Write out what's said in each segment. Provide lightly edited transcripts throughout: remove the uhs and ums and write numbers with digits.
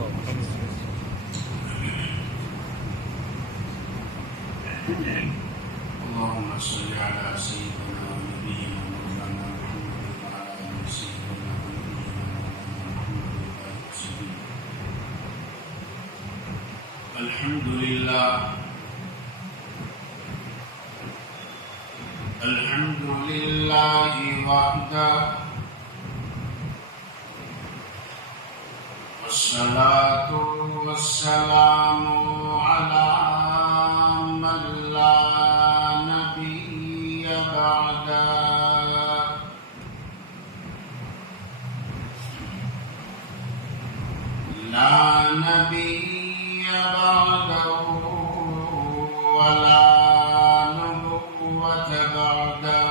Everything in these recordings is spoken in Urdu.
اللهم صل على سيدنا ونبينا مولانا محمد وعلى آل سيدنا ونبينا مولانا محمد وسلم. الحمد لله الحمد لله وحده والصلاة والسلام على من لا نبي بعده. لا نبي بعده ولا نبوة بعده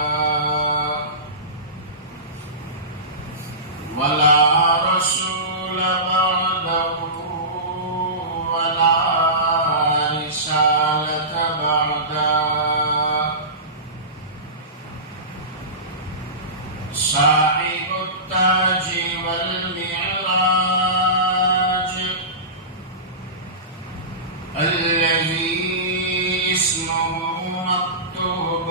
ولا رسول بعده ولا رسالة بعده. صاحب التاج والمعراج الذي اسمه مكتوب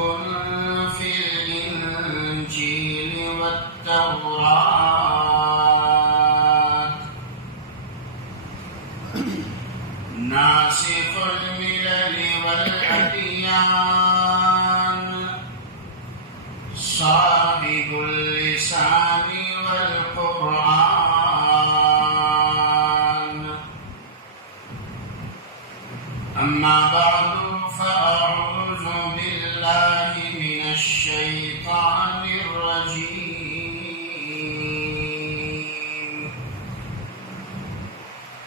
في الإنجيل والتوراة، ناسخ الملل والأديان، صاحب اللسان والقرآن. أما بعد فأعوذ بالله من الشيطان الرجيم.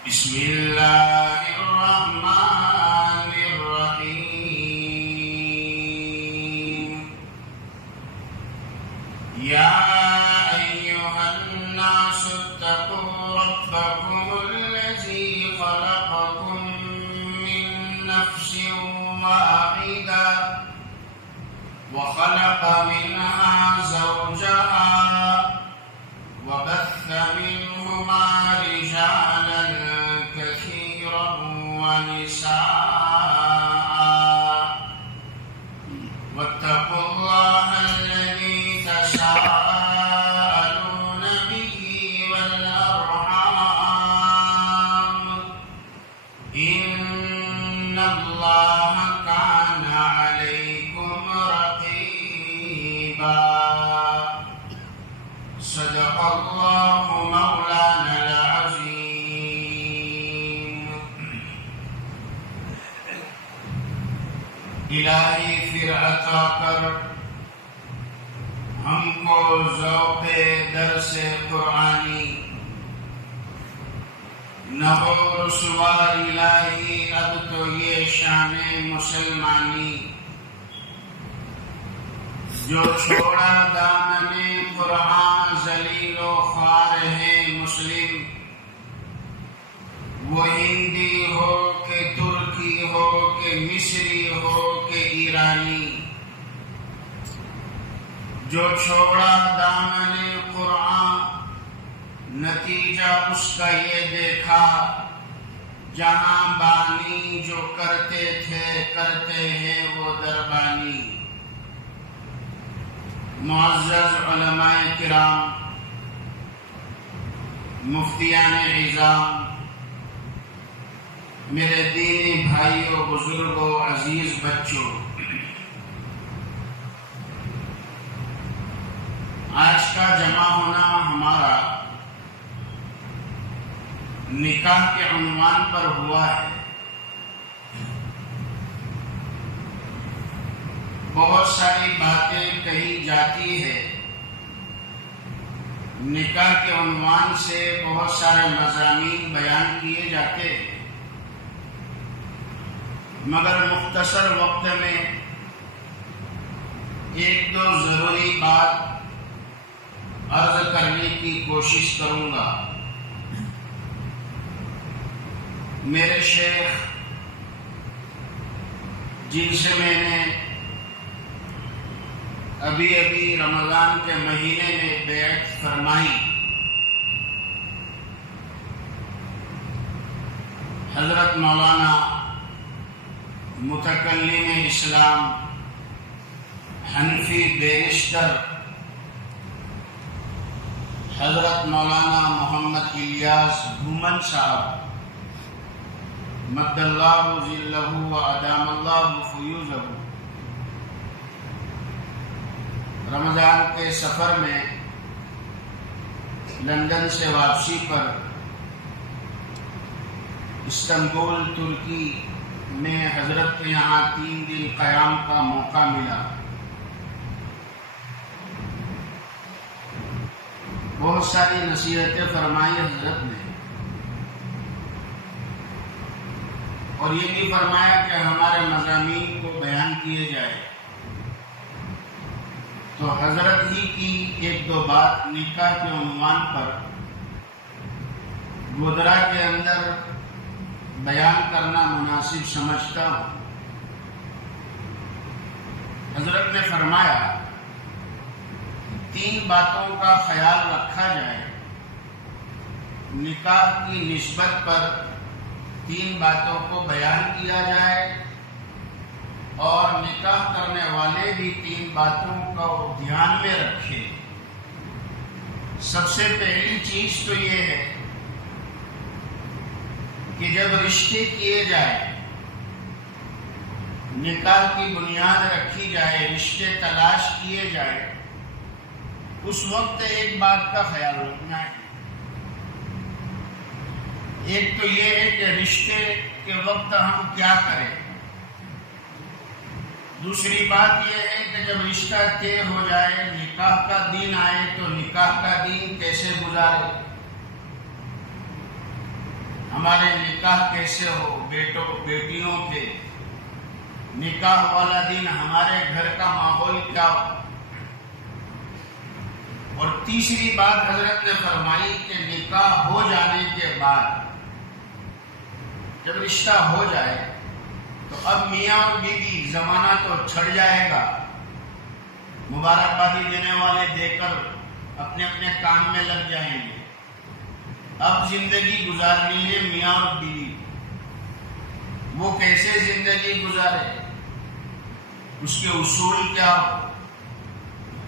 بسم الله الرحمن الرحيم. يا أيها الناس اتقوا ربكم الذي خلقكم من نفس واحدة وخلق منها زوجها وبث منهما رجالا كثيرا ونساء، واتقوا الله الذي تساءلون به والأرحام، إن الله كان عليكم رقيبا. صدق الله مولانا العظيم. الہی پھر عطا کر ہم کو ذوق درس قرآنی، نہ ہو رسوا الہی اب تو یہ شان مسلمانی. جو چھوڑا دامن قرآن ذلیل و خوار ہے مسلم، وہ ہندی ہو کہ ترکی ہو کہ مصری ہو کہ ایرانی. جو چھوڑا دامن قرآن نتیجہ اس کا یہ دیکھا، جہاں بانی جو کرتے تھے کرتے ہیں وہ دربانی. معزز علماء کرام، مفتیان عظام، میرے دینی بھائیوں، بزرگوں، عزیز بچوں، آج کا جمع ہونا ہمارا نکاح کے عنوان پر ہوا ہے. بہت ساری باتیں کہی جاتی ہے، نکاح کے عنوان سے بہت سارے مضامین بیان کیے جاتے ہیں، مگر مختصر وقت میں ایک دو ضروری بات عرض کرنے کی کوشش کروں گا. میرے شیخ جن سے میں نے ابھی رمضان کے مہینے میں بیعت فرمائی، حضرت مولانا متکلم اسلام حنفی بیرسٹر حضرت مولانا محمد الیاس بھومن صاحب مد اللہ ذلہ و ادام اللہ فیوزہ رمضان کے سفر میں لندن سے واپسی پر استنبول ترکی میں حضرت کے یہاں 3 دن قیام کا موقع ملا۔ بہت ساری نصیحتیں فرمائی حضرت نے، اور یہ بھی فرمایا کہ ہمارے مضامین کو بیان کیے جائے۔ تو حضرت ہی کی 1-2 بات نکاح کے عنوان پر گودرا کے اندر بیان کرنا مناسب سمجھتا ہوں۔ حضرت نے فرمایا 3 باتوں کا خیال رکھا جائے، نکاح کی نسبت پر 3 باتوں کو بیان کیا جائے، اور نکاح کرنے والے بھی 3 باتوں کو دھیان میں رکھیں۔ سب سے پہلی چیز تو یہ ہے کہ جب رشتے کیے جائے، نکاح کی بنیاد رکھی جائے، رشتے تلاش کیے جائے، اس وقت ایک بات کا خیال رکھنا ہے۔ ایک تو یہ ہے کہ رشتے کے وقت ہم کیا کریں۔ دوسری بات یہ ہے کہ جب رشتہ طے ہو جائے، نکاح کا دن آئے تو نکاح کا دن کیسے گزارے، ہمارے نکاح کیسے ہو، بیٹیوں کے نکاح والا دن ہمارے گھر کا ماحول کیا ہو۔ اور تیسری بات حضرت نے فرمائی کہ نکاح ہو جانے کے بعد، جب رشتہ ہو جائے تو اب میاں اور بیوی زمانہ تو چھڑ جائے گا، مبارکبادی دینے والے دے کر اپنے اپنے کام میں لگ جائیں گے۔ اب زندگی گزارنی ہے میاں اور بیوی، وہ کیسے زندگی گزارے، اس کے اصول کیا ہو،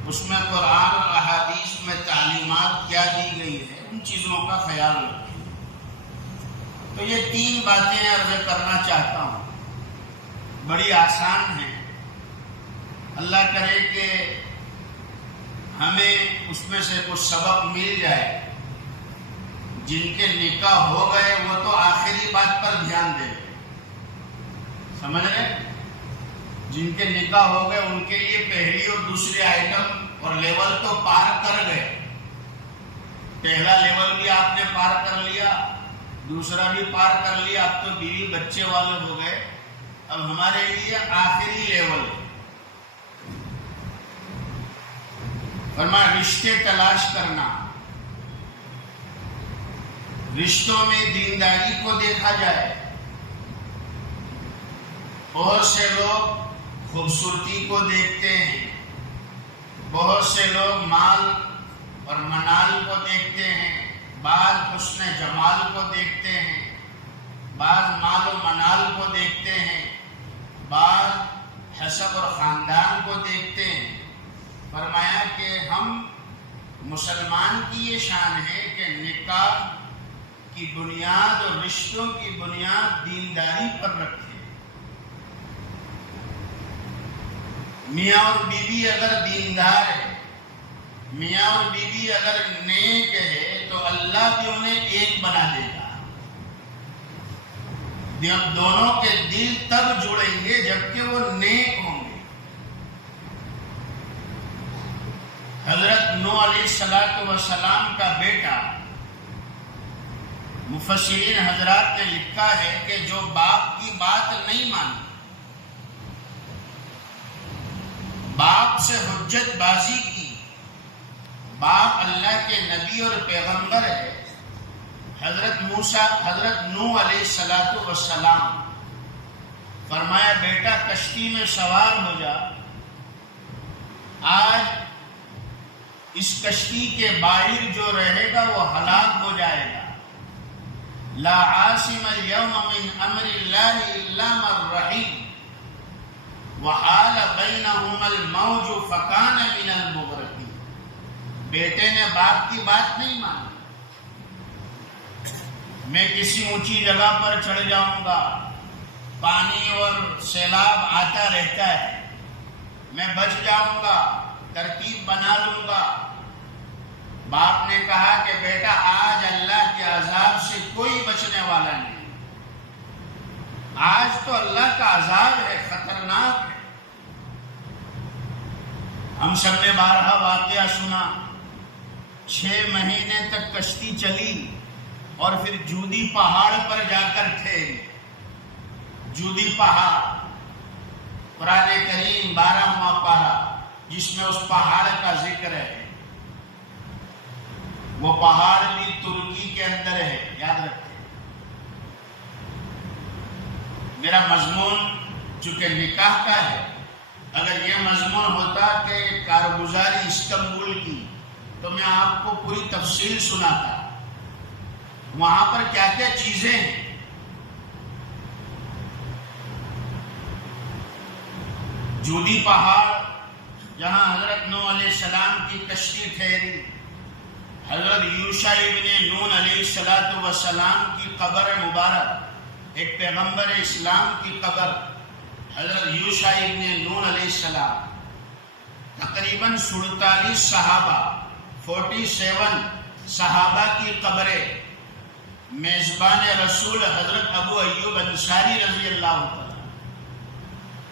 اس میں قرآن اور احادیث میں تعلیمات کیا دی گئی ہے، ان چیزوں کا خیال رکھیں۔ تو یہ 3 باتیں عرض کرنا چاہتا ہوں، بڑی آسان ہے۔ اللہ کرے کہ ہمیں اس میں سے کچھ سبق مل جائے۔ جن کے نکاح ہو گئے وہ تو آخری بات پر دھیان دیں، سمجھ رہے؟ جن کے نکاح ہو گئے ان کے لیے پہلی اور دوسری آئٹم اور لیول تو پار کر گئے۔ پہلا لیول بھی آپ نے پار کر لیا، دوسرا بھی پار کر لیا، اب تو بیوی بچے والے ہو گئے۔ اب ہمارے لیے آخری لیول ہے، فرمایا رشتے تلاش کرنا، رشتوں میں دینداری کو دیکھا جائے۔ بہت سے لوگ خوبصورتی کو دیکھتے ہیں، بہت سے لوگ مال اور منال کو دیکھتے ہیں، بعض حسن جمال کو دیکھتے ہیں، بعض مال و منال کو دیکھتے ہیں، بعض حسب اور خاندان کو دیکھتے ہیں۔ فرمایا کہ ہم مسلمان کی یہ شان ہے کہ نکاح کی بنیاد اور رشتوں کی بنیاد دینداری پر رکھے۔ میاں اور بیوی اگر دیندار ہے، میاں اور بیوی اگر نیک ہے تو اللہ بھی انہیں ایک بنا دے گا۔ دونوں کے دل تب جڑیں گے جبکہ وہ نیک ہوں گے۔ حضرت نوح علیہ السلام کا بیٹا، مفسرین حضرات نے لکھا ہے کہ جو باپ کی بات نہیں مانی، باپ سے حجت بازی کی، باپ اللہ کے نبی اور پیغمبر ہے، حضرت نوح علیہ السلام فرمایا بیٹا کشتی میں سوار ہو جا، آج اس کشتی کے باہر جو رہے گا وہ ہلاک ہو جائے گا، لا عاصم اليوم من امر اللہ الا من رحیم وحال بینہما الموج فکان من المغرقین. بیٹے نے باپ کی بات نہیں مانی. میں کسی اونچی جگہ پر چڑھ جاؤں گا، پانی اور سیلاب آتا رہتا ہے، میں بچ جاؤں گا، ترتیب بنا لوں گا. باپ نے کہا کہ بیٹا آج اللہ کے عذاب سے کوئی بچنے والا نہیں. آج تو اللہ کا عذاب ہے، خطرناک ہے. ہم سب نے بارہا واقعہ سنا. 6 مہینے تک کشتی چلی اور پھر جودی پہاڑ پر جا کر ٹھہری. جودی پہاڑ، قرآن کریم 12واں پارہ جس میں اس پہاڑ کا ذکر ہے. وہ پہاڑ بھی ترکی کے اندر ہے، یاد رکھیں. میرا مضمون چونکہ نکاح کا ہے، اگر یہ مضمون ہوتا کہ کارگزاری استنبول کی تو میں آپ کو پوری تفصیل سناتا. وہاں پر کیا کیا چیزیں ہیں. جودی پہاڑ جہاں حضرت نوح علیہ السلام کی کشتی ٹھہری، حضرت یوشع ابن نون علیہ السلام کی قبر مبارک، ایک پیغمبر اسلام کی قبر حضرت یوشع ابن نون علیہ السلام. تقریباً 47 صحابہ 47 صحابہ کی قبریں. میزبان رسول حضرت ابو ایوب انصاری رضی اللہ تعالیٰ.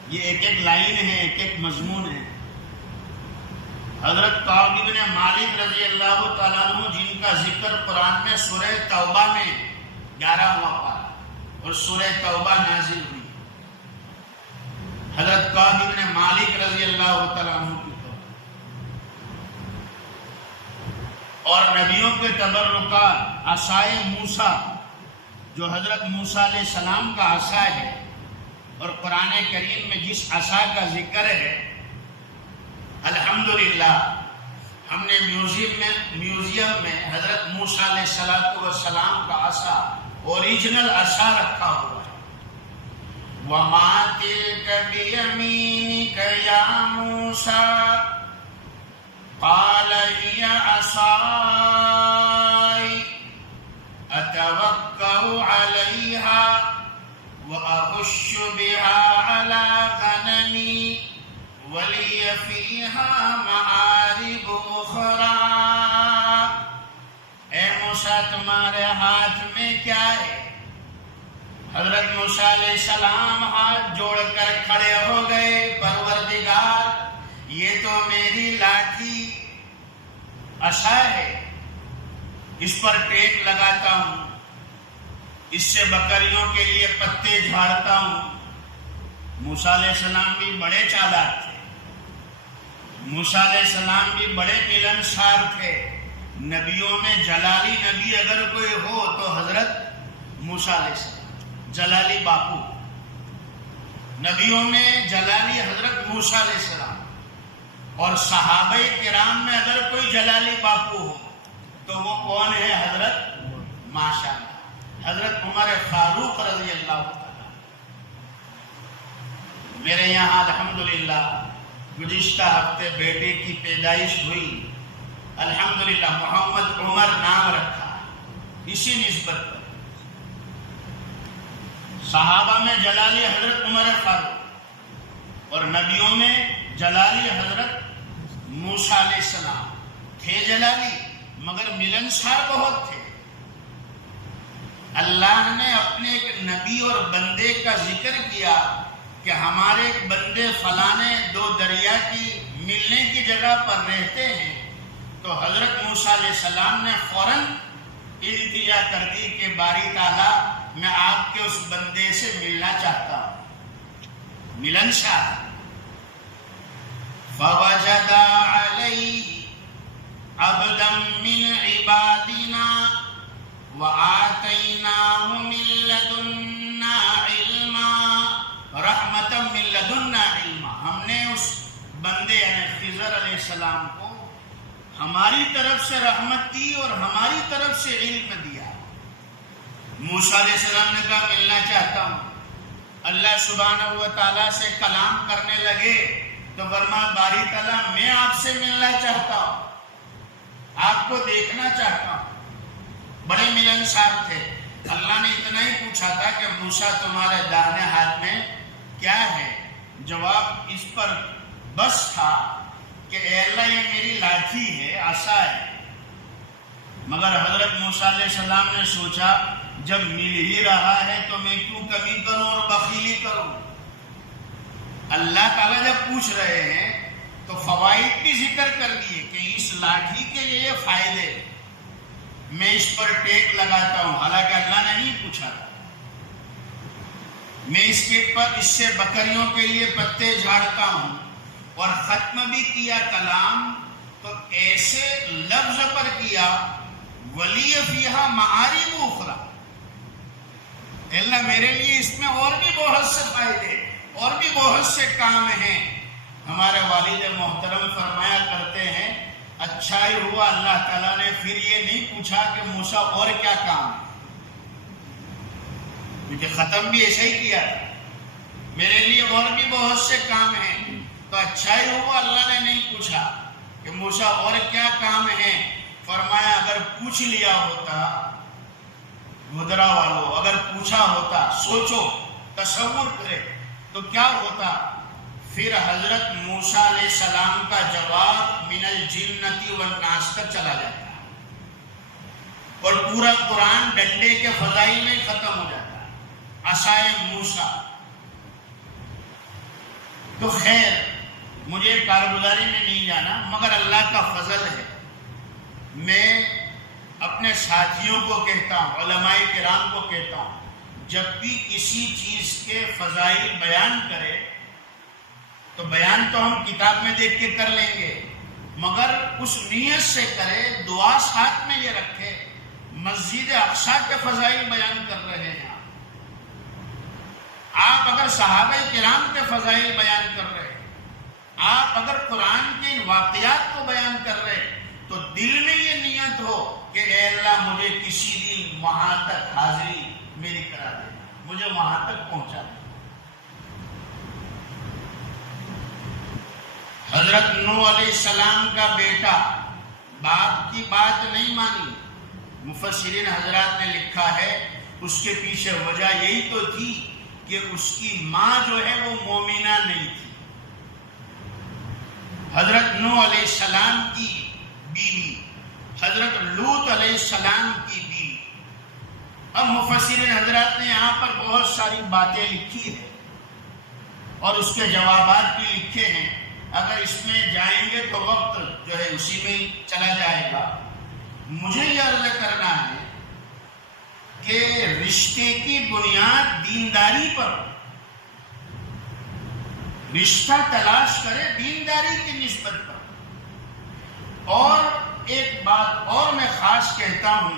یہ ایک ایک لائن ہے، ایک ایک مضمون ہے. حضرت کعب بن مالک رضی اللہ تعالیٰ عنہ جن کا ذکر قرآن میں سورہ توبہ میں 11واں پارہ اور سورہ توبہ نازل ہوئی. حضرت کعب بن مالک رضی اللہ تعالیٰ عنہ کی قبر. اور نبیوں کے تبرکات، عصائے موسیٰ جو حضرت موسیٰ علیہ السلام کا عصا ہے اور قرآن کریم میں جس عصا کا ذکر ہے، الحمدللہ ہم نے میوزیم میں حضرت موسیٰ علیہ السلام کا عصا، اوریجنل عصا رکھا ہوا ہے. وَمَا تِلْكَ بِيَمِينِكَ يَا مُوسَىٰ قَالَ هِيَ عَصَايَ أَتَوَكَّأُ عَلَيْهَا وَأَهُشُّ بِهَا عَلَىٰ غَنَمِي وَلِيَ فِيهَا مَآرِبُ أُخْرَىٰ. اے موسیٰ تمہارے ہاتھ میں کیا ہے؟ حضرت موسیٰ علیہ السلام ہاتھ جوڑ کر کھڑے ہو گئے. پروردگار، یہ تو میری لاٹھی عصا ہے، اس پر ٹیک لگاتا ہوں، اس سے بکریوں کے لیے پتے جھاڑتا ہوں. موسیٰ علیہ السلام بھی بڑے چالاک تھے. موسیٰ علیہ السلام بھی بڑے ملنسار تھے. نبیوں میں جلالی نبی اگر کوئی ہو تو حضرت موسیٰ علیہ السلام، جلالی باپو. نبیوں میں جلالی حضرت موسیٰ علیہ السلام. اور صحابہ کرام میں اگر کوئی جلالی باپو ہو تو وہ کون ہے؟ حضرت ماشاءاللہ حضرت عمر فاروق رضی اللہ تعالیٰ. میرے یہاں الحمدللہ گزشتہ ہفتے بیٹے کی پیدائش ہوئی. الحمدللہ محمد عمر نام رکھا اسی نسبت پر. صحابہ میں جلالی حضرت عمر فاروق اور نبیوں میں جلالی حضرت موسیٰ علیہ السلام تھے. جلالی مگر ملنسار بہت تھے. اللہ نے اپنے ایک نبی اور بندے کا ذکر کیا کہ ہمارے ایک بندے فلانے 2 دریا کی ملنے کی جگہ پر رہتے ہیں، تو حضرت موسیٰ علیہ السلام نے فوراً التجا کر دی کہ باری تعالیٰ میں آپ کے اس بندے سے ملنا چاہتا ہوں. ملنسار. فَوَجَدَ عَلَيْهِ عَبْدًا مِّنْ عِبَادِنَا وَآتَيْنَاهُ مِن لَّدُنَّا عِلْمًا رَحْمَةً مِّن لَّدُنَّا عِلْمًا. ہم نے اس بندے یعنی خضر علیہ السلام کو ہماری طرف سے رحمت دی اور ہماری طرف سے علم دیا. موسیٰ علیہ السلام نے کہا ملنا چاہتا ہوں. اللہ سبحانہ و تعالیٰ سے کلام کرنے لگے تو فرمایا باری تعالیٰ میں آپ سے ملنا چاہتا ہوں, آپ کو دیکھنا چاہتا ہوں. بڑے ملنسار تھے. اللہ نے اتنا ہی پوچھا تھا کہ موسیٰ تمہارے داہنے ہاتھ میں کیا ہے؟ جواب اس پر بس تھا کہ اے اللہ یہ میری لاٹھی ہے, عصا ہے. مگر حضرت موسیٰ علیہ السلام نے سوچا جب مل ہی رہا ہے تو میں کیوں کمی کروں اور بخیلی کروں. اللہ تعالیٰ جب پوچھ رہے ہیں تو فوائد بھی ذکر کر دیے کہ اس لاٹھی کے یہ فائدے, میں اس پر ٹیک لگاتا ہوں. حالانکہ اللہ نے نہیں پوچھا تھا. میں اس سے بکریوں کے لیے پتے جھاڑتا ہوں. اور ختم بھی کیا کلام تو ایسے لفظ پر کیا ولی فیہا معارب اخری. اللہ میرے لیے اس میں اور بھی بہت سے فائدے اور بھی بہت سے کام ہیں. ہمارے والد محترم فرمایا کرتے ہیں اچھا ہی ہوا اللہ تعالیٰ نے پھر یہ نہیں پوچھا کہ موسیٰ اور کیا کام ہے, کیونکہ ختم بھی ایسا ہی کیا تھا میرے لیے اور بھی بہت سے کام ہیں. تو اچھا ہی ہوا اللہ نے نہیں پوچھا کہ موسیٰ اور کیا کام ہے. فرمایا اگر پوچھ لیا ہوتا, گدرا والو اگر پوچھا ہوتا, سوچو تصور کرے تو کیا ہوتا. پھر حضرت موسیٰ علیہ السلام کا جواب من الجنتی والناس تک چلا جاتا اور پورا قرآن ڈنڈے کے فضائل میں ختم ہو جاتا ہے, عصائے موسیٰ. تو خیر مجھے کارگزاری میں نہیں جانا, مگر اللہ کا فضل ہے. میں اپنے ساتھیوں کو کہتا ہوں, علماء کرام کو کہتا ہوں, جب بھی کسی چیز کے فضائل بیان کرے تو بیان تو ہم کتاب میں دیکھ کے کر لیں گے, مگر اس نیت سے کرے, دعا ساتھ میں یہ رکھے. مسجد اقصی کے فضائل بیان کر رہے ہیں آپ, اگر صحابہ کرام کے فضائل بیان کر رہے ہیں, آپ اگر قرآن کے ان واقعات کو بیان کر رہے ہیں, تو دل میں یہ نیت ہو کہ اے اللہ مجھے کسی دن وہاں تک حاضری میری کرا دینا, مجھے وہاں تک پہنچا دینا. حضرت نوح علیہ السلام کا بیٹا باپ کی بات نہیں مانی. مفسرین حضرات نے لکھا ہے اس کے پیچھے وجہ یہی تو تھی کہ اس کی ماں جو ہے وہ مومنہ نہیں تھی. حضرت نوح علیہ السلام کی بیوی, حضرت لوط علیہ السلام کی بیوی. اب مفسرین حضرات نے یہاں پر بہت ساری باتیں لکھی ہیں اور اس کے جوابات بھی لکھے ہیں. اگر اس میں جائیں گے تو وقت جو ہے اسی میں چلا جائے گا. مجھے یہ عرض کرنا ہے کہ رشتے کی بنیاد دینداری پر, رشتہ تلاش کرے دینداری کی نسبت پر. اور ایک بات اور میں خاص کہتا ہوں,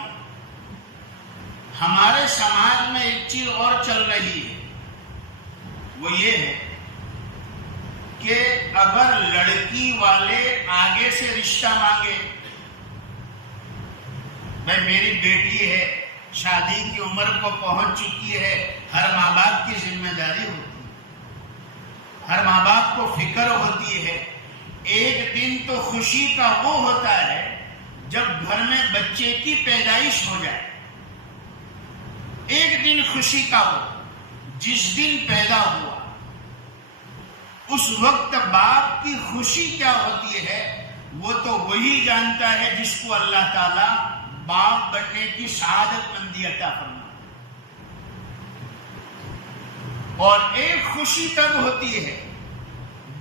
ہمارے سماج میں ایک چیز اور چل رہی ہے, وہ یہ ہے کہ اگر لڑکی والے آگے سے رشتہ مانگے, بھائی میری بیٹی ہے, شادی کی عمر کو پہنچ چکی ہے, ہر ماں باپ کی ذمہ داری ہوتی ہے, ہر ماں باپ کو فکر ہوتی ہے. ایک دن تو خوشی کا وہ ہوتا ہے جب گھر میں بچے کی پیدائش ہو جائے. ایک دن خوشی کا وہ جس دن پیدا ہوا, اس وقت باپ کی خوشی کیا ہوتی ہے وہ تو وہی جانتا ہے جس کو اللہ تعالیٰ باپ بننے کی سعادت مندی عطا فرمائے. اور ایک خوشی تب ہوتی ہے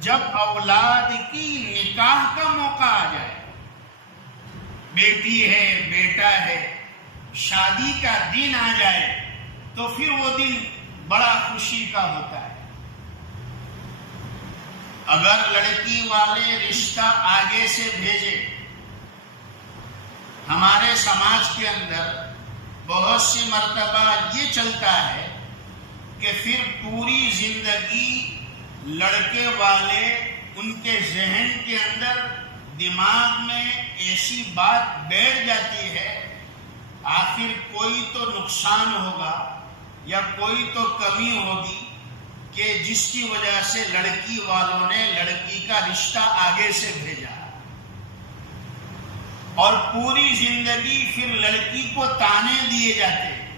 جب اولاد کی نکاح کا موقع آ جائے, بیٹی ہے, بیٹا ہے, شادی کا دن آ جائے, تو پھر وہ دن بڑا خوشی کا ہوتا ہے. اگر لڑکی والے رشتہ آگے سے بھیجے, ہمارے سماج کے اندر بہت سی مرتبہ یہ چلتا ہے کہ پھر پوری زندگی لڑکے والے, ان کے ذہن کے اندر, دماغ میں ایسی بات بیٹھ جاتی ہے آخر کوئی تو نقصان ہوگا یا کوئی تو کمی ہوگی کہ جس کی وجہ سے لڑکی والوں نے لڑکی کا رشتہ آگے سے بھیجا، اور پوری زندگی پھر لڑکی کو تانے دیے جاتے ہیں۔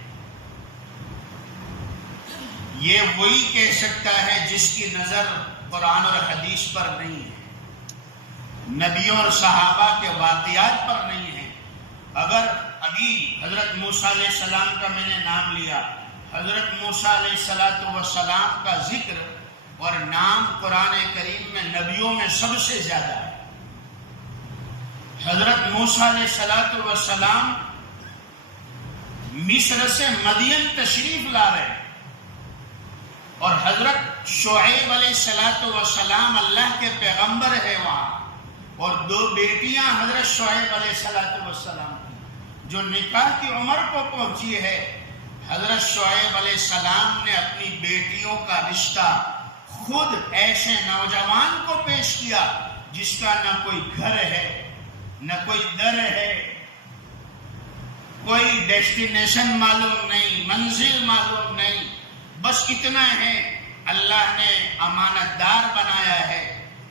یہ وہی کہہ سکتا ہے جس کی نظر قرآن اور حدیث پر نہیں ہے، نبیوں اور صحابہ کے واقعات پر نہیں ہے۔ اگر ابھی حضرت موسیٰ علیہ السلام کا میں نے نام لیا، حضرت موسیٰ علیہ السلام کا ذکر اور نام قرآن کریم میں نبیوں میں سب سے زیادہ ہے۔ حضرت موسیٰ علیہ السلام مصر سے مدین تشریف لا رہے ہیں، اور حضرت شعیب علیہ السلام اللہ کے پیغمبر ہے وہاں، اور 2 بیٹیاں حضرت شعیب علیہ السلام کی جو نکاح کی عمر کو پہنچی ہے۔ حضرت شعیب علیہ السلام نے اپنی بیٹیوں کا رشتہ خود ایسے نوجوان کو پیش کیا جس کا نہ کوئی گھر ہے، نہ کوئی در ہے، کوئی ڈیسٹینیشن معلوم نہیں، منزل معلوم نہیں، بس اتنا ہے اللہ نے امانت دار بنایا ہے،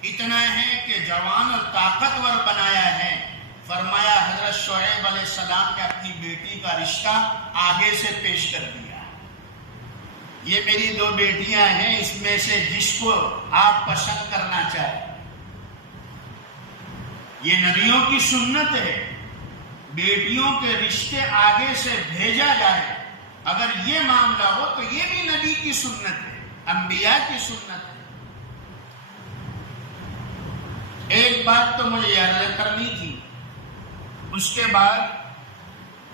اتنا ہے کہ جوان اور طاقتور بنایا ہے۔ فرمایا حضرت شعیب علیہ السلام نے اپنی بیٹی کا رشتہ آگے سے پیش کر دیا، یہ میری 2 بیٹیاں ہیں، اس میں سے جس کو آپ پسند کرنا چاہیں۔ یہ نبیوں کی سنت ہے، بیٹیوں کے رشتے آگے سے بھیجا جائے۔ اگر یہ معاملہ ہو تو یہ بھی نبی کی سنت ہے، انبیاء کی سنت ہے۔ ایک بات تو مجھے یاد کرنی تھی، اس کے بعد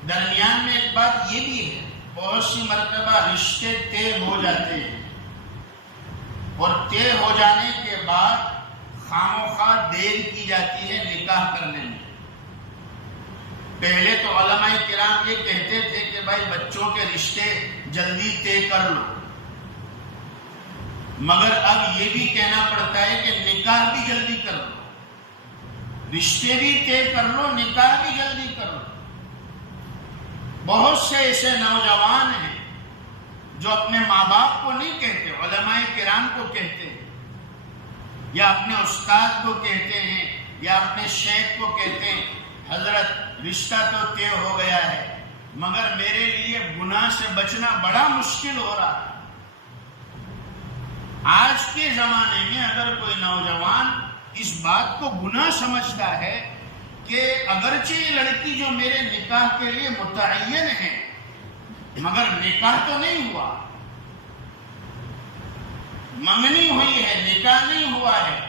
درمیان میں ایک بات یہ بھی ہے، بہت سی مرتبہ رشتے طے ہو جاتے ہیں، اور طے ہو جانے کے بعد خاموخواہ دیر کی جاتی ہے نکاح کرنے میں۔ پہلے تو علماء کرام یہ کہتے تھے کہ بھائی بچوں کے رشتے جلدی طے کر لو، مگر اب یہ بھی کہنا پڑتا ہے کہ نکاح بھی جلدی کر لو، رشتے بھی طے کر لو، نکاح بھی جلدی کر لو۔ بہت سے ایسے نوجوان ہیں جو اپنے ماں باپ کو نہیں کہتے، علماء کرام کو کہتے ہیں، یا اپنے استاد کو کہتے ہیں، یا اپنے شیخ کو کہتے ہیں حضرت رشتہ تو طے ہو گیا ہے، مگر میرے لیے گناہ سے بچنا بڑا مشکل ہو رہا ہے۔ آج کے زمانے میں اگر کوئی نوجوان اس بات کو گناہ سمجھتا ہے کہ اگرچہ یہ لڑکی جو میرے نکاح کے لیے متعین ہے مگر نکاح تو نہیں ہوا، منگنی ہوئی ہے، نکاح نہیں ہوا ہے،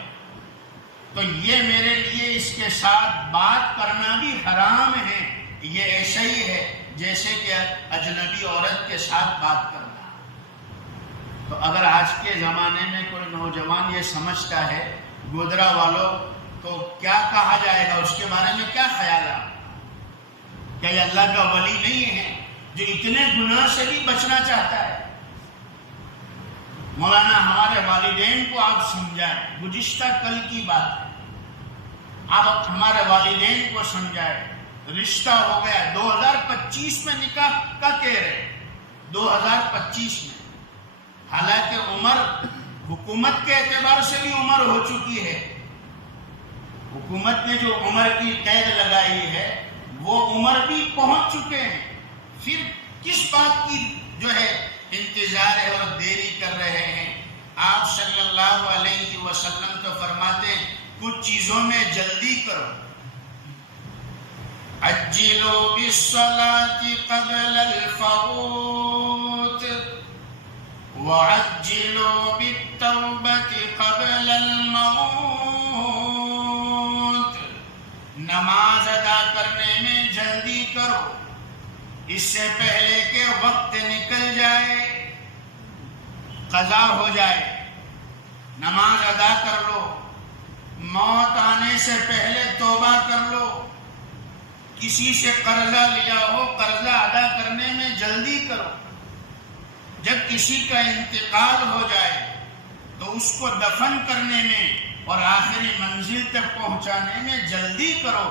تو یہ میرے لیے اس کے ساتھ بات کرنا بھی حرام ہے، یہ ایسا ہی ہے جیسے کہ اجنبی عورت کے ساتھ بات کرنا۔ تو اگر آج کے زمانے میں کوئی نوجوان یہ سمجھتا ہے گودرا والوں تو کیا کہا جائے گا، اس کے بارے میں کیا خیال ہے؟ کیا یہ اللہ کا ولی نہیں ہے جو اتنے گناہ سے بھی بچنا چاہتا ہے؟ مولانا ہمارے والدین کو آپ سمجھائیں، گزشتہ کل کی بات ہے، آپ ہمارے والدین کو سمجھائیں، رشتہ ہو گیا 2025 میں نکاح کا کہہ رہے 2025 میں، حالانکہ عمر حکومت کے اعتبار سے بھی عمر ہو چکی ہے، حکومت نے جو عمر کی قید لگائی ہے وہ عمر بھی پہنچ چکے ہیں، پھر کس بات کی جو ہے انتظار ہے اور دیری کر رہے ہیں؟ آپ صلی اللہ علیہ وسلم تو فرماتے ہیں کچھ چیزوں میں جلدی کرو، عجلوا بالصلاة قبل الفوت وعجلوا بالتوبة قبل الموت، نماز ادا کرنے میں جلدی کرو اس سے پہلے کہ وقت نکل جائے، قضا ہو جائے، نماز ادا کر لو، موت آنے سے پہلے توبہ کر لو، کسی سے قرضہ لیا ہو قرضہ ادا کرنے میں جلدی کرو، جب کسی کا انتقال ہو جائے تو اس کو دفن کرنے میں اور آخری منزل تک پہنچانے میں جلدی کرو،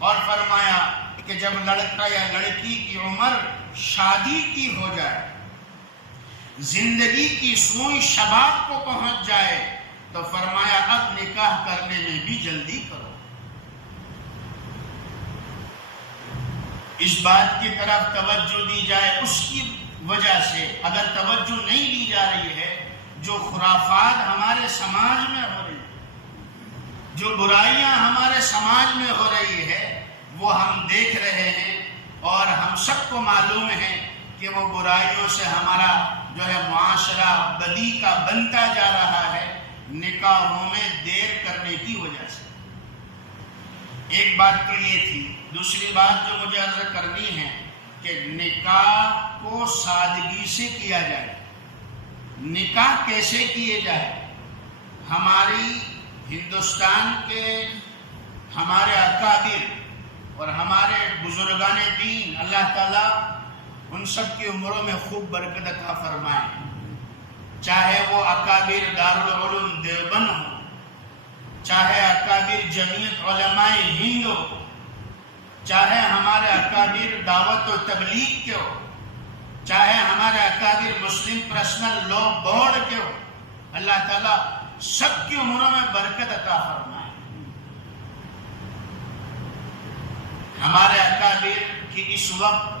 اور فرمایا کہ جب لڑکا یا لڑکی کی عمر شادی کی ہو جائے، زندگی کی سوئی شباب کو پہنچ جائے، تو فرمایا اب نکاح کرنے میں بھی جلدی کرو۔ اس بات کی طرف توجہ دی جائے، اس کی وجہ سے اگر توجہ نہیں دی جا رہی ہے، جو خرافات ہمارے سماج میں ہو رہی ہے، جو برائیاں ہمارے سماج میں ہو رہی ہے، وہ ہم دیکھ رہے ہیں، اور ہم سب کو معلوم ہے کہ وہ برائیوں سے ہمارا جو ہے معاشرہ بدی کا بنتا جا رہا ہے، نکاحوں میں دیر کرنے کی وجہ سے۔ ایک بات تو یہ تھی۔ دوسری بات جو مجھے عرض کرنی ہے کہ نکاح کو سادگی سے کیا جائے۔ نکاح کیسے کیے جائے؟ ہماری ہندوستان کے ہمارے اکابر اور ہمارے بزرگان دین، اللہ تعالیٰ ان سب کی عمروں میں خوب برکت عطا فرمائے، چاہے وہ اکابر دارالعلوم دیوبند ہو، چاہے اکابر جمعیت علماء ہند ہو، چاہے ہمارے اکابر دعوت و تبلیغ کے ہو، چاہے ہمارے اکابر مسلم پرسنل لا بورڈ کے ہو، اللہ تعالیٰ سب کی عمروں میں برکت عطا فرمائے۔ ہمارے اکابر کی اس وقت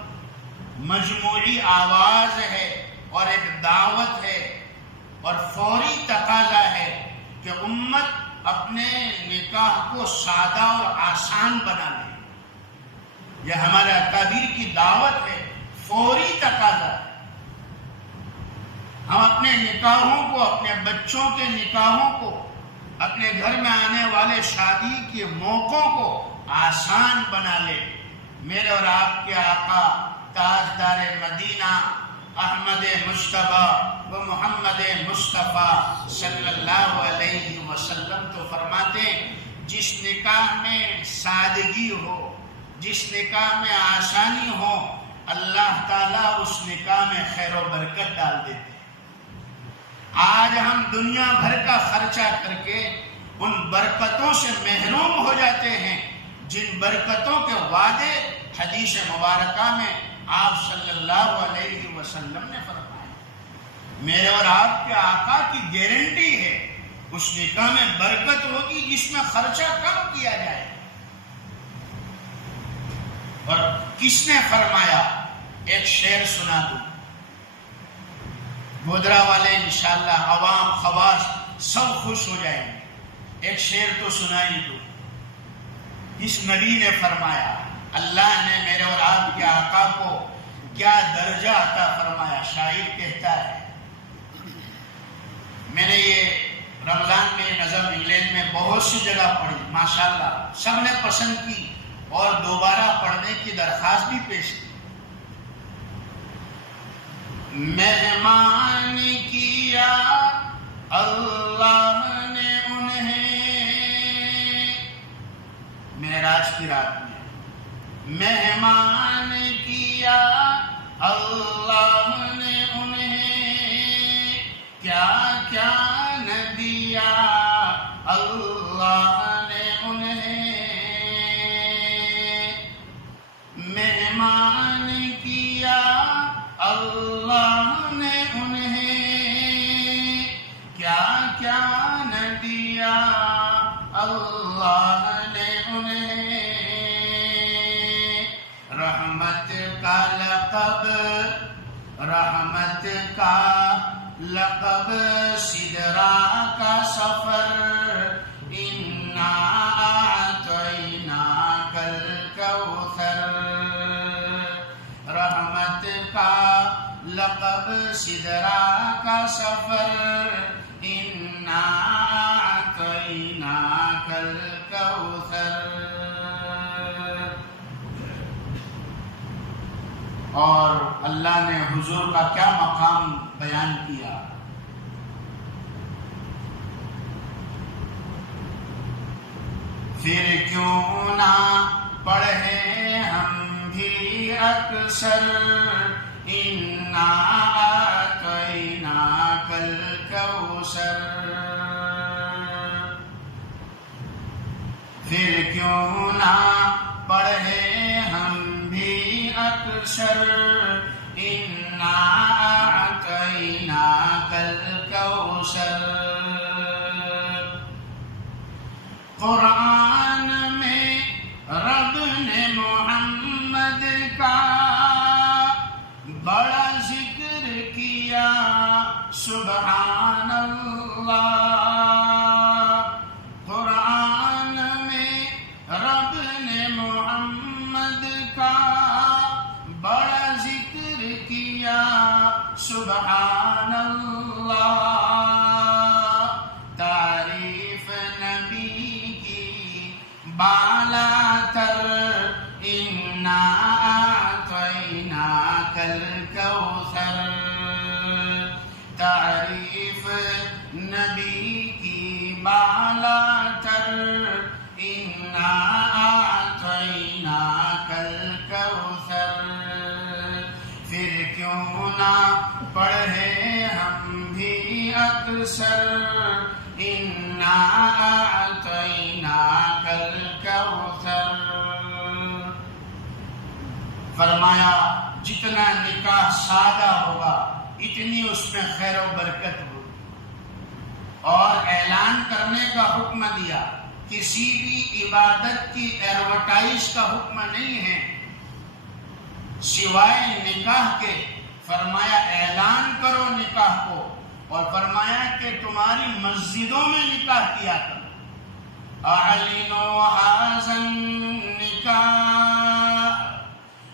مجموعی آواز ہے اور ایک دعوت ہے اور فوری تقاضا ہے کہ امت اپنے نکاح کو سادہ اور آسان بنا لے۔ یہ ہمارے اکابر کی دعوت ہے، فوری تقاضا ہے۔ ہم اپنے نکاحوں کو، اپنے بچوں کے نکاحوں کو، اپنے گھر میں آنے والے شادی کے موقعوں کو آسان بنا لے۔ میرے اور آپ کے آقا تاجدار مدینہ احمد مجتبی و محمد مصطفیٰ صلی اللہ علیہ وسلم تو فرماتے ہیں، جس نکاح میں سادگی ہو، جس نکاح میں آسانی ہو، اللہ تعالیٰ اس نکاح میں خیر و برکت ڈال دیتے ہیں۔ آج ہم دنیا بھر کا خرچہ کر کے ان برکتوں سے محروم ہو جاتے ہیں جن برکتوں کے وعدے حدیث مبارکہ میں آپ صلی اللہ علیہ وسلم نے فرمائے۔ میرے اور آپ کے آقا کی گارنٹی ہے اس نکاح میں برکت ہوگی جس میں خرچہ کم کیا جائے۔ اور کس نے فرمایا؟ ایک شعر سنا دوں، گودرا والے انشاءاللہ عوام خواص سب خوش ہو جائیں گے۔ ایک شعر تو سنا ہی دو۔ اس نبی نے فرمایا، اللہ نے میرے اور آپ کے آقا کو کیا درجہ عطا فرمایا۔ شاعر کہتا ہے، میں نے یہ رمضان میں نظم انگلینڈ میں بہت سی جگہ پڑھی، ماشاءاللہ سب نے پسند کی اور دوبارہ پڑھنے کی درخواست بھی پیش کی۔ مہمان کیا اللہ نے انہیں معراج کی رات میں، مہمان کیا اللہ نے انہیں، کیا کیا نہ دیا اللہ نے انہیں، مہمان کیا اللہ نے انہیں، کیا کیا نہ دیا اللہ نے انہیں، رحمت کا لقب، رحمت کا لقب، سدرا کا سفر، انا اعطیناک الکوثر، رحمت کا لقب، سدرا کا سفر، انا اعطیناک الکوثر۔ اور اللہ نے حضور کا کیا مقام بیان کیا۔ پھر کیوں نہ پڑھیں ہم بھی اکثر، انا اعطیناک الکوثر، پھر کیوں نہ پڑھیں ہم الكوثر إنا أعطيناك الكوثر. قرآن میں رب نے محمد کا بڑا ذکر کیا سبحان اللہ. قرآن میں رب نے محمد کا بڑا ذکر کیا سبحان اللہ. تعریف نبی کی بالا تر انا اعطیناک الکوثر. تعریف نبی کی بالا تر انا اعطیناک الکوثر. پھر کیوں نہ پڑھے ہم بھی اکثر انا اعطیناک الکوثر. فرمایا جتنا نکاح سادہ ہوگا اتنی اس میں خیر و برکت ہوگی. اور اعلان کرنے کا حکم دیا. کسی بھی عبادت کی ایڈورٹائز کا حکم نہیں ہے سوائے نکاح کے. فرمایا اعلان کرو نکاح کو، اور فرمایا کہ تمہاری مسجدوں میں نکاح کیا کرو. اعلنوا هذا النکاح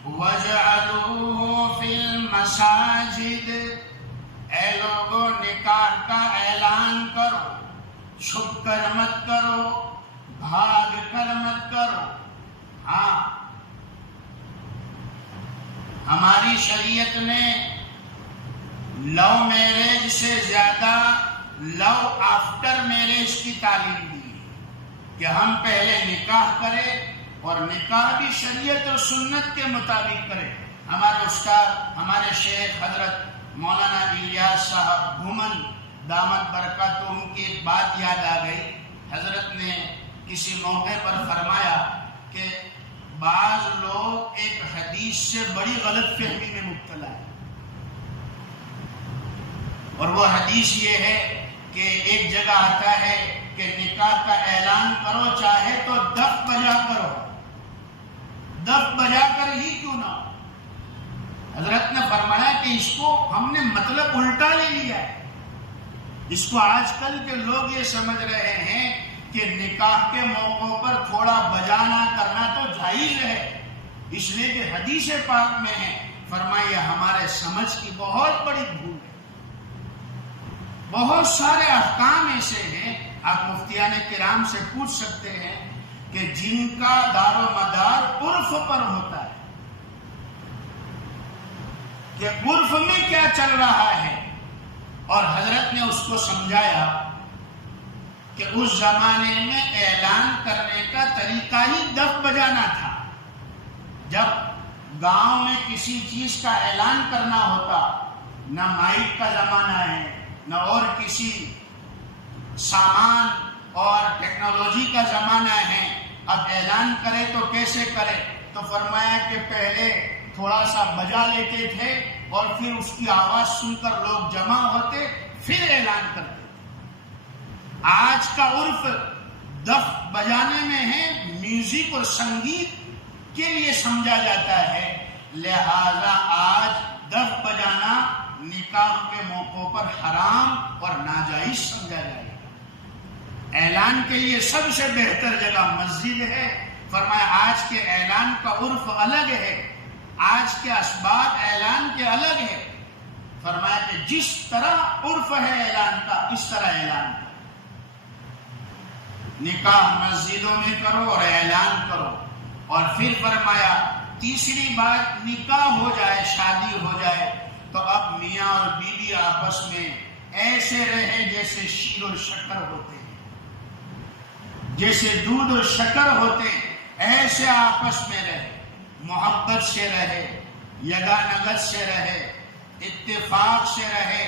وَاجْعَلُوهُ فِي الْمَسَاجِدِ. اے لوگوں نکاح کا اعلان کرو، چھپ کر مت کرو، بھاگ کر مت کرو. ہاں ہماری شریعت نے لو میرج سے زیادہ لو آفٹر میرج کی تعلیم دی کہ ہم پہلے نکاح کریں اور نکاح بھی شریعت اور سنت کے مطابق کرے. ہمارے استاد ہمارے شیخ حضرت مولانا الیاس صاحب بھومن دامت برکاتہم کی ایک بات یاد آ گئی. حضرت نے کسی موقع پر فرمایا کہ بعض لوگ ایک حدیث سے بڑی غلط فہمی میں مبتلا ہے، اور وہ حدیث یہ ہے کہ ایک جگہ آتا ہے کہ نکاح کا اعلان کرو چاہے تو دف بجا کرو، دف بجا کر ہی کیوں نہ. حضرت نے فرمایا کہ اس کو ہم نے مطلب الٹا لے لیا ہے. اس کو آج کل کے لوگ یہ سمجھ رہے ہیں کہ نکاح کے موقعوں پر تھوڑا بجانا کرنا تو جائز ہے، اس لیے کہ حدیث پاک میں ہے. فرمایا ہمارے سمجھ کی بہت بڑی بھول ہے. بہت سارے احکام ایسے ہیں آپ مفتیان کرام سے پوچھ سکتے ہیں کہ جن کا دار و مدار عرف پر ہوتا ہے کہ عرف میں کیا چل رہا ہے. اور حضرت نے اس کو سمجھایا کہ اس زمانے میں اعلان کرنے کا طریقہ ہی دف بجانا تھا. جب گاؤں میں کسی چیز کا اعلان کرنا ہوتا، نہ مائک کا زمانہ ہے نہ اور کسی سامان اور ٹیکنالوجی کا زمانہ ہے. اب اعلان کرے تو کیسے کرے؟ تو فرمایا کہ پہلے تھوڑا سا بجا لیتے تھے اور پھر اس کی آواز سن کر لوگ جمع ہوتے، پھر اعلان کرتے. آج کا عرف دف بجانے میں ہے، میوزک اور سنگیت کے لیے سمجھا جاتا ہے. لہذا آج دف بجانا نکاح کے موقعوں پر حرام اور ناجائز سمجھا جائے گا. اعلان کے لیے سب سے بہتر جگہ مسجد ہے. فرمایا آج کے اعلان کا عرف الگ ہے، آج کے اسباب اعلان کے الگ ہے. فرمایا کہ جس طرح عرف ہے اعلان کا اس طرح اعلان کرو. نکاح مسجدوں میں کرو اور اعلان کرو. اور پھر فرمایا تیسری بات، نکاح ہو جائے، شادی ہو جائے تو اب میاں اور بیوی آپس میں ایسے رہے جیسے شیر اور شکر ہوتے ہیں، جیسے دودھ اور شکر ہوتے ہیں، ایسے آپس میں رہے، محبت سے رہے، یگانگت سے رہے، اتفاق سے رہے.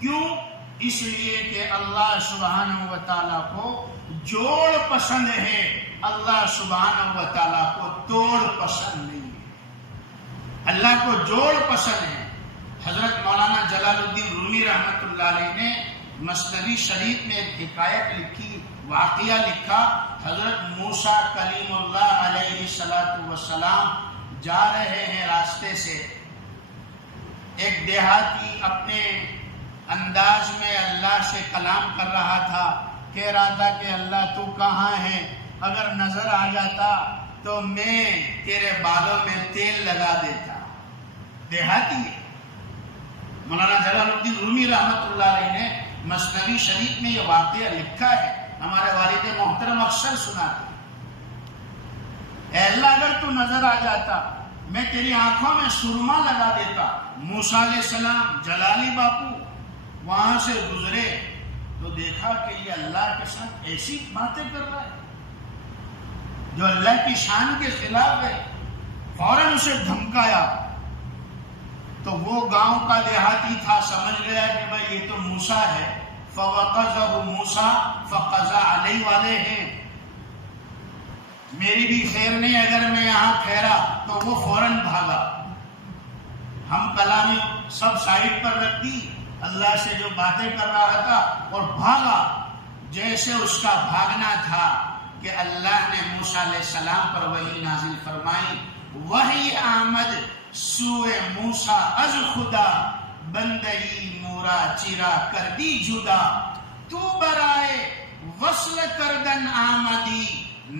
کیوں؟ اس لیے کہ اللہ سبحانہ و تعالیٰ کو جوڑ پسند ہے، اللہ سبحانہ و تعالیٰ کو توڑ پسند نہیں ہے. اللہ کو جوڑ پسند ہے۔ حضرت مولانا جلال الدین رومی رحمۃ اللہ علیہ نے مثنوی شریف میں ایک حکایت لکھی، واقعہ لکھا۔ حضرت موسیٰ کلیم اللہ علیہ السلام جا رہے ہیں راستے سے، ایک دیہاتی اپنے انداز میں اللہ سے کلام کر رہا تھا، کہہ رہا تھا کہ اللہ تو کہاں ہے؟ اگر نظر آ جاتا تو میں تیرے بالوں میں تیل لگا دیتا۔ دیہاتی ہے۔ مولانا جلال الدین رومی رحمۃ اللہ علیہ نے مثنوی شریف میں یہ واقعہ لکھا ہے، ہمارے والد محترم اکثر سناتے ہیں، اے اللہ اگر تو نظر آ جاتا میں تیری آنکھوں میں سرما لگا دیتا۔ موسیٰ علیہ السلام جلالی باپو وہاں سے گزرے تو دیکھا کہ یہ اللہ کے ساتھ ایسی باتیں کر رہا ہے جو اللہ کی شان کے خلاف ہے، فوراً اسے دھمکایا۔ تو وہ گاؤں کا دیہاتی تھا، سمجھ گیا کہ بھائی یہ تو موسیٰ ہے، فَوَقَذَهُ مُوسَىٰ فَقَضَىٰ عَلَيْهِ والے ہیں، میری بھی خیر نہیں اگر میں یہاں ٹھہرا۔ تو وہ فوراً بھاگا، ہم کلامی سب سائڈ پر رکھ دی، اللہ سے جو باتیں کر رہا تھا، اور بھاگا۔ جیسے اس کا بھاگنا تھا کہ اللہ نے موسیٰ علیہ السلام پر وحی نازل فرمائی، وحی آمد سوئے موسیٰ از خدا، بندئی مورا چیرا کر دی جدا، تو برائے وصل کردن آمدی،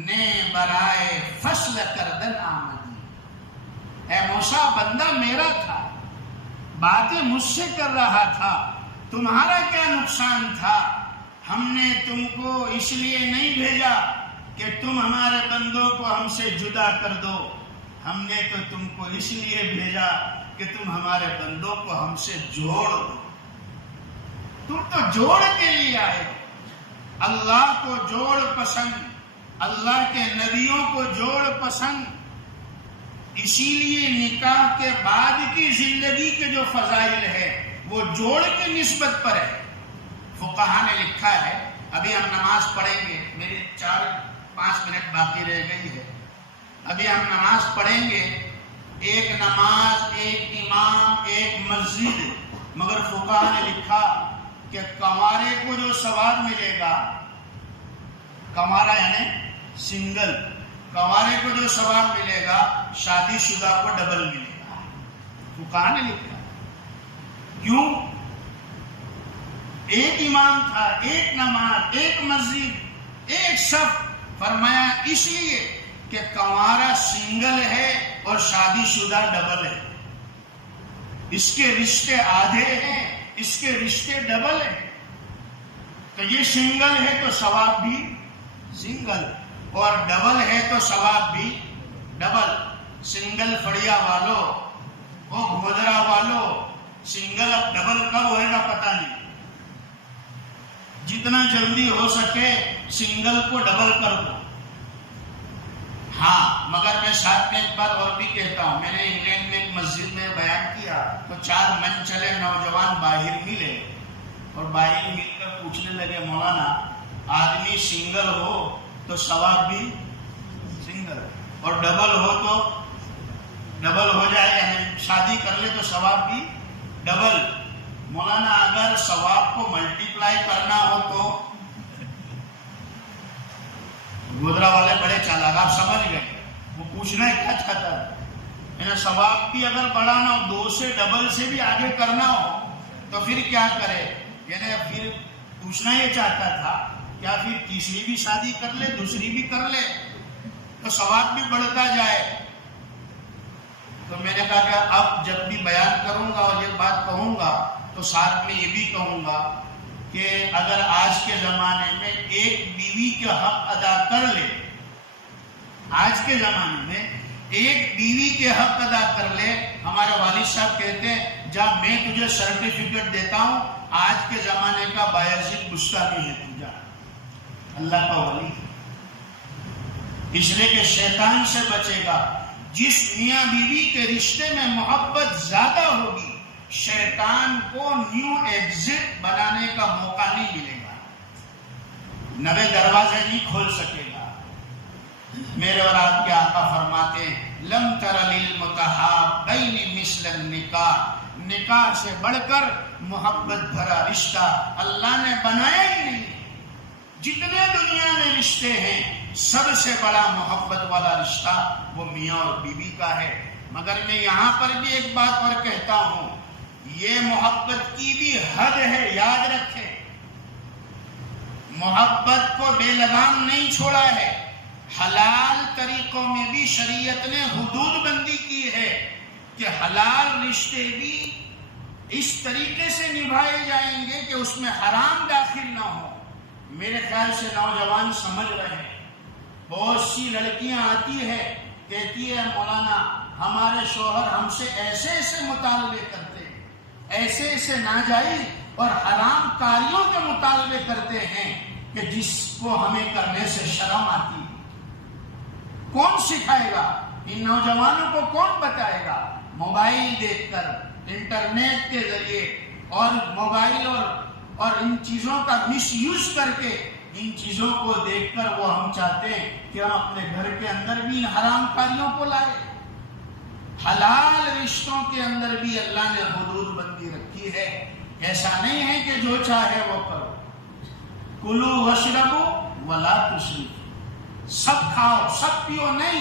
نے برائے فصل کردن آمدی۔ اے موسیٰ بندہ میرا تھا، باتیں مجھ سے کر رہا تھا، تمہارا کیا نقصان تھا؟ ہم نے تم کو اس لیے نہیں بھیجا کہ تم ہمارے بندوں کو ہم سے جدا کر دو، ہم نے تو تم کو اس لیے بھیجا کہ تم ہمارے بندوں کو ہم سے جوڑ دو۔ تم تو جوڑ کے لیے آئے ہو۔ اللہ کو جوڑ پسند، اللہ کے نبیوں کو جوڑ پسند، اسی لیے نکاح کے بعد کی زندگی کے جو فضائل ہے وہ جوڑ کی نسبت پر ہے۔ فقہا نے لکھا ہے، ابھی ہم نماز پڑھیں گے، میری 4-5 منٹ باقی رہ گئی ہے، ابھی ہم نماز پڑھیں گے، ایک نماز، ایک امام، ایک مسجد، مگر فقہا نے لکھا کہ کنوارے کو جو ثواب ملے گا، کنوارا یعنی سنگل، کنوارے کو جو ثواب ملے گا شادی شدہ کو ڈبل ملے گا۔ فقہا نے لکھا، کیوں؟ ایک امام تھا، ایک نماز، ایک مسجد، ایک صف، فرمایا اس لیے کہ کنوارا سنگل ہے اور شادی شدہ ڈبل ہے، اس کے رشتے آدھے ہیں، اس کے رشتے ڈبل ہیں، تو یہ سنگل ہے تو ثواب بھی سنگل، اور ڈبل ہے تو ثواب بھی ڈبل۔ سنگل فڑیا والوں، وہ گودرا والوں، سنگل اب ڈبل کب ہوئے گا پتہ نہیں، جتنا جلدی ہو سکے سنگل کو ڈبل کر دو۔ ہاں مگر میں ساتھ میں ایک بات اور بھی کہتا ہوں، میں نے انگلینڈ میں ایک مسجد میں بیان کیا تو 4 من چلے نوجوان باہر ملے اور باہر مل کر پوچھنے لگے، مولانا آدمی سنگل ہو تو ثواب بھی سنگل اور ڈبل ہو تو ڈبل ہو جائے، یعنی شادی کر لے تو ثواب بھی ڈبل۔ مولانا اگر ثواب کو ملٹیپلائی کرنا ہو تو گودرا والے بڑے چالاک، آپ سمجھ گئے، وہ پوچھنا ہے کیا چاہتا ہے، یعنی ثواب بھی اگر بڑھانا ہو، 2 سے ڈبل سے بھی آگے کرنا ہو تو پھر کیا کرے، یعنی پھر پوچھنا یہ چاہتا تھا کیا پھر تیسری بھی شادی کر لے، دوسری بھی کر لے تو ثواب بھی بڑھتا جائے۔ تو میں نے کہا کہ اب جب بھی بیان کروں گا اور یہ بات کہوں گا تو ساتھ میں یہ بھی کہوں گا کہ اگر آج کے زمانے میں ایک بیوی کا حق ادا کر لے، آج کے زمانے میں ایک بیوی کے حق ادا کر لے، ہمارے والد صاحب کہتے ہیں جب میں تجھے سرٹیفکیٹ دیتا ہوں آج کے زمانے کا بایزید گستاخی ہے تجھا، اللہ کا ولی، اس لیے کہ شیطان سے بچے گا۔ جس میاں بیوی کے رشتے میں محبت زیادہ ہوگی شیطان کو نیو ایگزٹ بنانے کا موقع نہیں ملے گا، نئے دروازے نہیں کھول سکے گا۔ میرے اور آپ کے آقا فرماتے ہیں لم تر للمتحابین مثل النکاح، نکاح سے بڑھ کر محبت بھرا رشتہ اللہ نے بنایا ہی نہیں۔ جتنے دنیا میں رشتے ہیں سب سے بڑا محبت والا رشتہ وہ میاں اور بیوی کا ہے۔ مگر میں یہاں پر بھی ایک بات اور کہتا ہوں، یہ محبت کی بھی حد ہے، یاد رکھیں۔ محبت کو بے لگام نہیں چھوڑا ہے، حلال طریقوں میں بھی شریعت نے حدود بندی کی ہے کہ حلال رشتے بھی اس طریقے سے نبھائے جائیں گے کہ اس میں حرام داخل نہ ہو۔ میرے خیال سے نوجوان سمجھ رہے ہیں، بہت سی لڑکیاں آتی ہے کہتی ہے مولانا ہمارے شوہر ہم سے ایسے ایسے مطالبے کرتے ہیں، ایسے ایسے ناجائز اور حرام کاریوں کے مطالبے کرتے ہیں کہ جس کو ہمیں کرنے سے شرم آتی ہے۔ کون سکھائے گا؟ ان نوجوانوں کو کون بتائے گا؟ موبائل دیکھ کر، انٹرنیٹ کے ذریعے اور موبائل اور ان چیزوں کا مس یوز کر کے، ان چیزوں کو دیکھ کر وہ ہم چاہتے ہیں کہ ہم اپنے گھر کے اندر بھی ان حرام کاریوں کو لائے۔ حلال رشتوں کے اندر بھی اللہ نے حدود بندی رکھی ہے، ایسا نہیں ہے کہ جو چاہے وہ کرو۔ کلو واشربو ولا تسرفوا، سب کھاؤ سب پیو نہیں،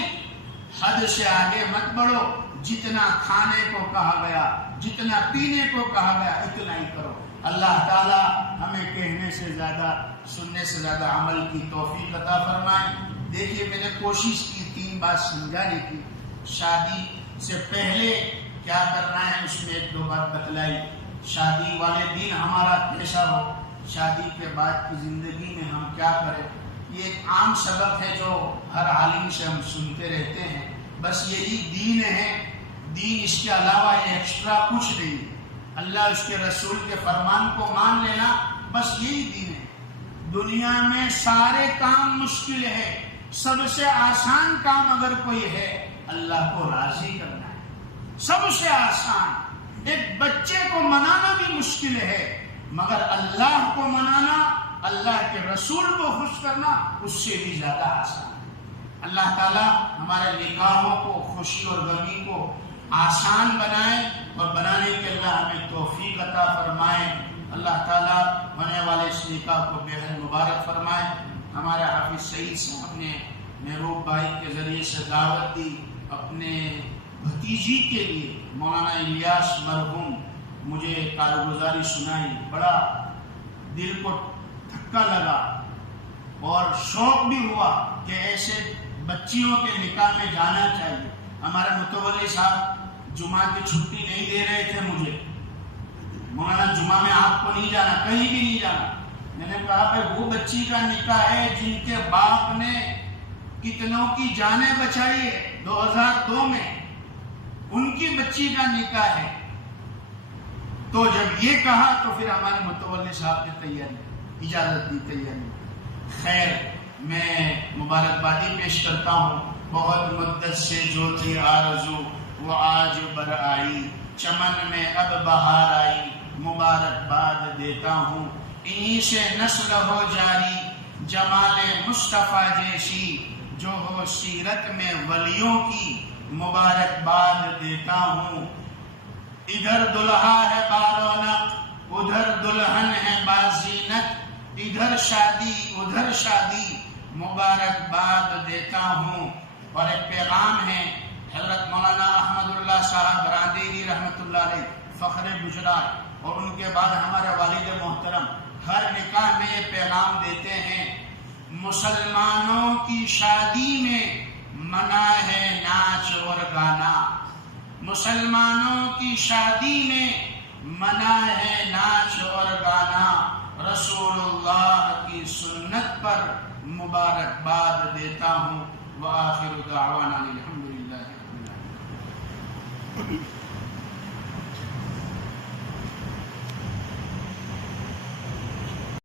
حد سے آگے مت بڑھو۔ جتنا کھانے کو کہا گیا، جتنا پینے کو کہا گیا، اتنا ہی کرو۔ اللہ تعالی ہمیں کہنے سے زیادہ، سننے سے زیادہ عمل کی توفیق عطا فرمائے۔ دیکھیے میں نے کوشش کی 3 بات سمجھانے کی۔ شادی سے پہلے کیا کرنا ہے اس میں 1-2 بات بتلائی۔ شادی والے دن ہمارا کیسا ہو، شادی کے بعد کی زندگی میں ہم کیا کریں، یہ ایک عام سبق ہے جو ہر عالم سے ہم سنتے رہتے ہیں۔ بس یہی دین ہے، دین اس کے علاوہ ایکسٹرا کچھ نہیں۔ اللہ اس کے رسول کے فرمان کو مان لینا، بس یہی دین ہے۔ دنیا میں سارے کام مشکل ہے، سب سے آسان کام اگر کوئی ہے اللہ کو راضی کرنا ہے، سب سے آسان۔ ایک بچے کو منانا بھی مشکل ہے، مگر اللہ کو منانا، اللہ کے رسول کو خوش کرنا اس سے بھی زیادہ آسان ہے۔ اللہ تعالیٰ ہمارے نکاحوں کو، خوشی اور غمی کو آسان بنائے اور بنانے کے اللہ ہمیں توفیق عطا فرمائے۔ اللہ تعالیٰ ہونے والے اس نکاح کو بے حد مبارک فرمائے۔ ہمارے حافظ سعید صاحب نے محروب بھائی کے ذریعے سے دعوت دی، اپنے بھتیجی کے لیے مولانا الیاس مرحوم، مجھے کارگزاری سنائی، بڑا دل کو دھکا لگا اور شوق بھی ہوا کہ ایسے بچیوں کے نکاح میں جانا چاہیے۔ ہمارے متولی صاحب جمعہ کی چھٹی نہیں دے رہے تھے مجھے، مولانا جمعہ میں آپ کو نہیں جانا، کہیں بھی نہیں جانا۔ میں نے کہا کہ وہ بچی کا نکاح ہے جن کے باپ نے کتنوں کی جانیں بچائی ہے 2002 میں، ان کی بچی کا نکاح ہے۔ تو جب یہ کہا تو پھر ہمارے متولی صاحب نے تیاری، اجازت دی، تیاری۔ خیر، میں مبارکبادی پیش کرتا ہوں۔ بہت مدت سے جو تھی آرزو وہ آج بر آئی، چمن میں اب بہار آئی، مبارکباد دیتا ہوں۔ انہی سے نسل ہو جاری جمال مصطفیٰ جیسی، جو ہو سیرت میں ولیوں کی، مبارکباد دیتا ہوں۔ ادھر دلہا ہے بارونق، ادھر دلہن ہے بازینت، ادھر شادی ادھر شادی، مبارکباد دیتا ہوں۔ اور ایک پیغام ہے حضرت مولانا احمد اللہ صاحب براندیری رحمۃ اللہ علیہ، فخر گجرات، اور ان کے بعد ہمارے والد محترم ہر نکاح میں یہ پیغام دیتے ہیں، مسلمانوں کی شادی میں منع ہے ناچ اور گانا، مسلمانوں کی شادی میں منع ہے ناچ اور گانا، رسول اللہ کی سنت پر مبارکباد دیتا ہوں۔ وآخر دعوانا الحمدللہ رب العالمین۔